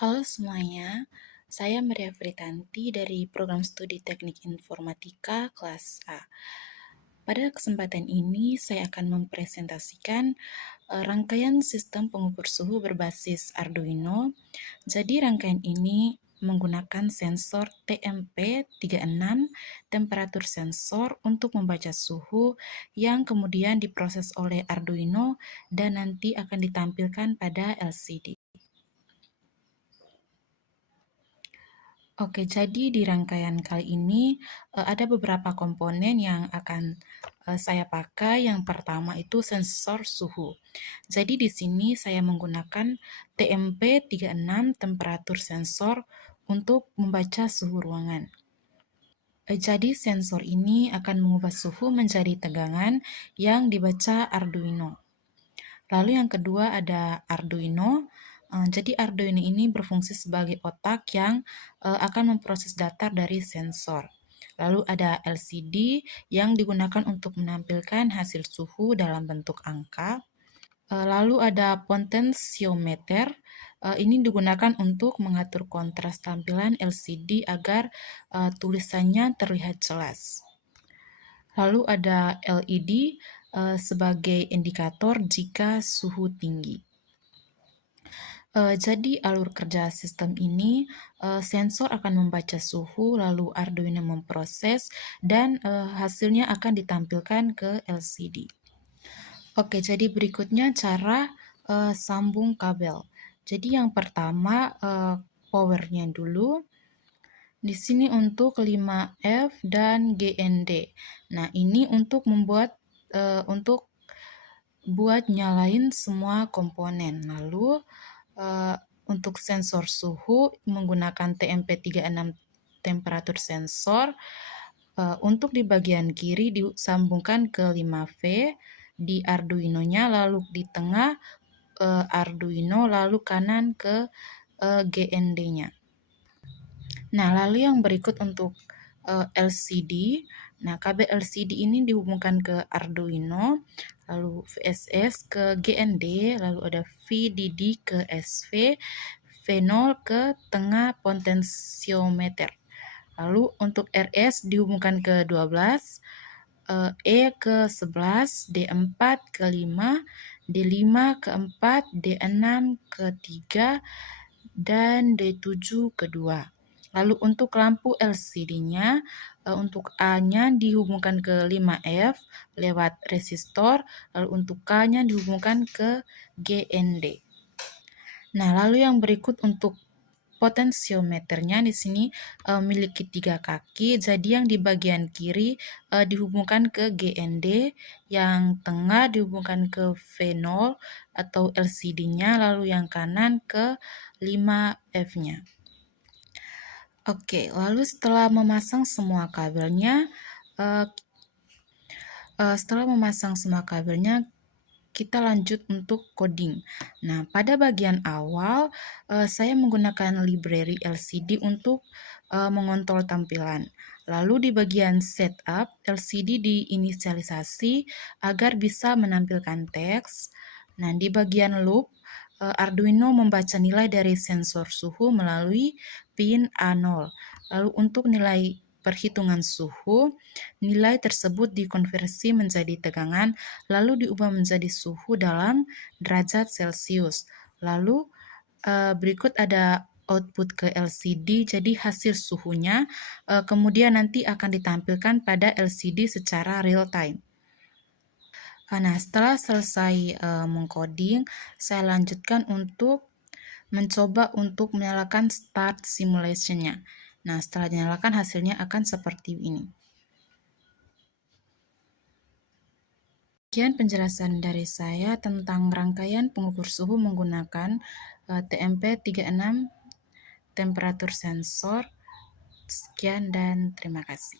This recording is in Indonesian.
Halo semuanya, saya Maria Fritanti dari Program Studi Teknik Informatika kelas A. Pada kesempatan ini saya akan mempresentasikan rangkaian sistem pengukur suhu berbasis Arduino. Jadi rangkaian ini menggunakan sensor TMP36, temperatur sensor untuk membaca suhu yang kemudian diproses oleh Arduino dan nanti akan ditampilkan pada LCD. Oke, jadi di rangkaian kali ini ada beberapa komponen yang akan saya pakai. Yang pertama itu sensor suhu. Jadi di sini saya menggunakan TMP36 temperatur sensor untuk membaca suhu ruangan. Jadi sensor ini akan mengubah suhu menjadi tegangan yang dibaca Arduino. Lalu yang kedua ada Arduino. Jadi Arduino ini berfungsi sebagai otak yang akan memproses data dari sensor. Lalu ada LCD yang digunakan untuk menampilkan hasil suhu dalam bentuk angka. Lalu ada potensiometer. Ini digunakan untuk mengatur kontras tampilan LCD agar tulisannya terlihat jelas. Lalu ada LED sebagai indikator jika suhu tinggi. Jadi alur kerja sistem ini, sensor akan membaca suhu, lalu Arduino memproses, dan hasilnya akan ditampilkan ke LCD. Oke, jadi berikutnya cara sambung kabel. Jadi yang pertama powernya dulu. Di sini untuk 5F dan GND. Nah, ini untuk buat nyalain semua komponen. Lalu untuk sensor suhu menggunakan TMP36 temperatur sensor. Untuk di bagian kiri disambungkan ke 5V di Arduino-nya, lalu di tengah Arduino, lalu kanan ke GND-nya. Nah, lalu yang berikut untuk LCD. Nah, kabel LCD ini dihubungkan ke Arduino, lalu VSS ke GND, lalu ada VDD ke SV, V0 ke tengah potensiometer. Lalu untuk RS dihubungkan ke 12, E ke 11, D4 ke 5, D5 ke 4, D6 ke 3, dan D7 ke 2. Lalu untuk lampu LCD-nya, untuk A-nya dihubungkan ke 5F lewat resistor, lalu untuk K-nya dihubungkan ke GND. Nah, lalu yang berikut untuk potensiometernya di sini memiliki 3 kaki, jadi yang di bagian kiri dihubungkan ke GND, yang tengah dihubungkan ke V0 atau LCD-nya, lalu yang kanan ke 5F-nya. Oke, lalu setelah memasang semua kabelnya, kita lanjut untuk coding. Nah, pada bagian awal saya menggunakan library LCD untuk mengontrol tampilan. Lalu di bagian setup, LCD diinisialisasi agar bisa menampilkan teks. Nah, di bagian loop, Arduino membaca nilai dari sensor suhu melalui pin A0. Lalu untuk nilai perhitungan suhu, nilai tersebut dikonversi menjadi tegangan, lalu diubah menjadi suhu dalam derajat Celcius. Lalu berikut ada output ke LCD, jadi hasil suhunya kemudian nanti akan ditampilkan pada LCD secara real time. Nah, setelah selesai mengcoding, saya lanjutkan untuk mencoba untuk menyalakan start simulation-nya. Nah, setelah dinyalakan hasilnya akan seperti ini. Sekian penjelasan dari saya tentang rangkaian pengukur suhu menggunakan TMP36 temperatur sensor. Sekian dan terima kasih.